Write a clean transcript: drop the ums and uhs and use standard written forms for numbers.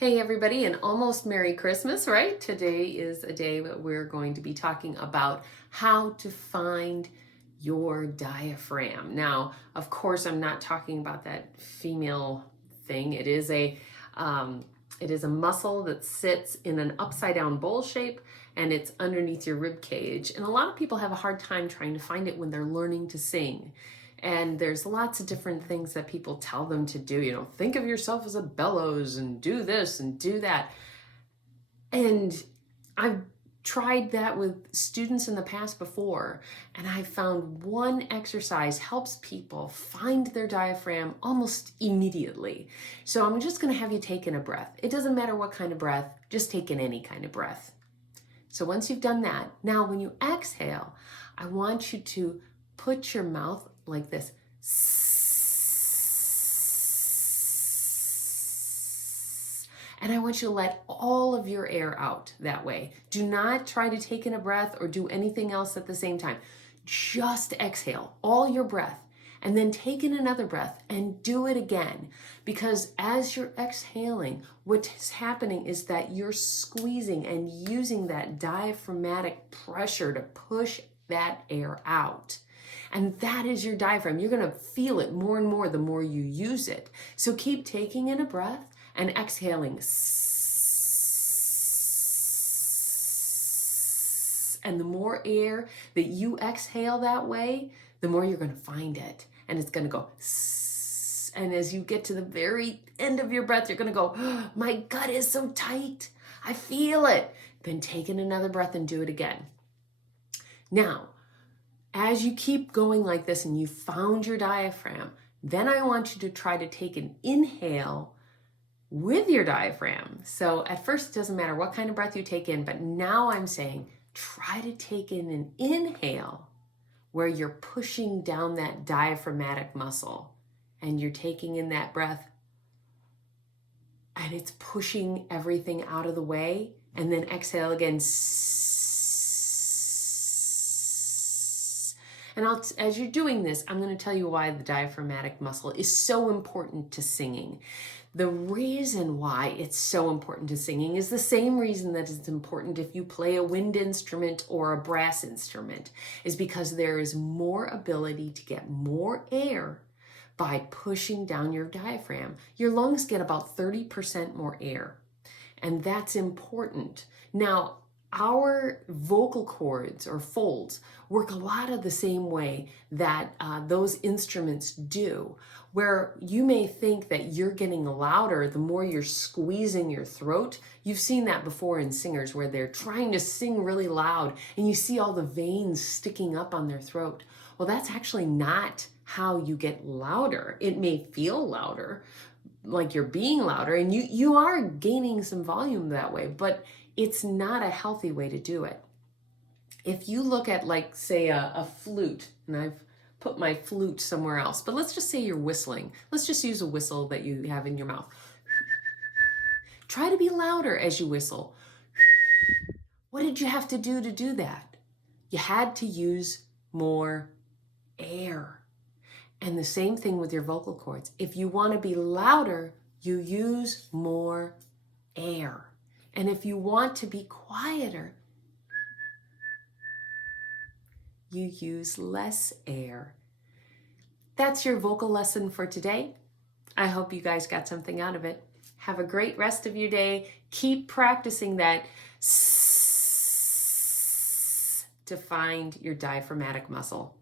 Hey everybody, and almost Merry Christmas, right? Today is a day that we're going to be talking about how to find your diaphragm. Now, of course, I'm not talking about that female thing. It is a muscle that sits in an upside down bowl shape, and it's underneath your rib cage. And a lot of people have a hard time trying to find it when they're learning to sing. And there's lots of different things that people tell them to do. Think of yourself as a bellows and do this and do that. And I've tried that with students in the past before, and I found one exercise helps people find their diaphragm almost immediately. So I'm just going to have you take in a breath. It doesn't matter what kind of breath, just take in any kind of breath. So once you've done that, now when you exhale, I want you to put your mouth like this. And I want you to let all of your air out that way. Do not try to take in a breath or do anything else at the same time. Just exhale all your breath and then take in another breath and do it again. Because as you're exhaling, what's happening is that you're squeezing and using that diaphragmatic pressure to push that air out. And that is your diaphragm. You're going to feel it more and more the more you use it. So keep taking in a breath and exhaling. And the more air that you exhale that way, the more you're going to find it. And it's going to go. And as you get to the very end of your breath, you're going to go, oh, my gut is so tight. I feel it. Then take in another breath and do it again. Now, as you keep going like this and you found your diaphragm, then I want you to try to take an inhale with your diaphragm. So at first, it doesn't matter what kind of breath you take in, but now I'm saying try to take in an inhale where you're pushing down that diaphragmatic muscle and you're taking in that breath and it's pushing everything out of the way, and then exhale again. And as you're doing this, I'm going to tell you why the diaphragmatic muscle is so important to singing. The reason why it's so important to singing is the same reason that it's important if you play a wind instrument or a brass instrument, is because there is more ability to get more air by pushing down your diaphragm. Your lungs get about 30% more air, and that's important. Now, our vocal cords or folds work a lot of the same way that those instruments do, where you may think that you're getting louder the more you're squeezing your throat. You've seen that before in singers where they're trying to sing really loud and you see all the veins sticking up on their throat. Well, that's actually not how you get louder. It may feel louder, like you're being louder, and you are gaining some volume that way, but it's not a healthy way to do it. If you look at, like, say, a flute, and I've put my flute somewhere else, but let's just say you're whistling. Let's just use a whistle that you have in your mouth. Try to be louder as you whistle. What did you have to do that? You had to use more air. And the same thing with your vocal cords. If you want to be louder, you use more air. And if you want to be quieter, you use less air. That's your vocal lesson for today. I hope you guys got something out of it. Have a great rest of your day. Keep practicing that to find your diaphragmatic muscle.